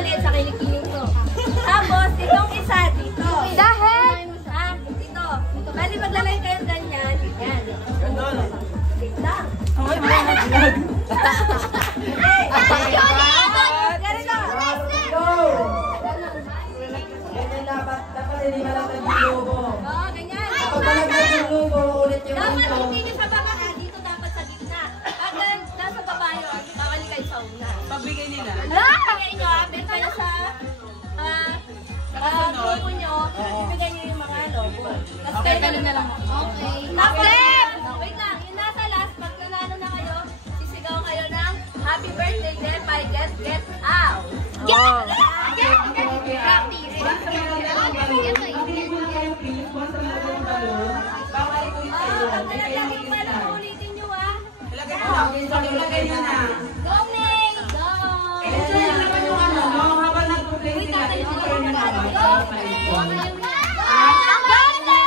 maliit sa kilikili to. Tapos, itong isa dito. Dahil? Ha? Dito. Bali, maglalagay kayo ganyan. Yan. Wait lang. Okay, malamag. Ay! Ganito. Ganyan dapat hindi malagdag yung logo. Oo, ganyan. Kapag malagdag yung logo, ulit yung Dapat intro. hindi nyo sa baba. Dito dapat sa gitna. Pag nasa baba yun, bawal kayo sa una. Pagbigay nila. Bigay nyo, bet kayo sa grupo nyo, bibigay nyo yung mga logo. Tapos kayo na lang. Okay. Tapos, wait lang, yung nasa last, pag nanalo na kayo, sisigaw kayo ng happy birthday, Jeff, I get out. Yeah! Pag nalagyan yung balon, ulitin nyo ah. Ilagay nyo na.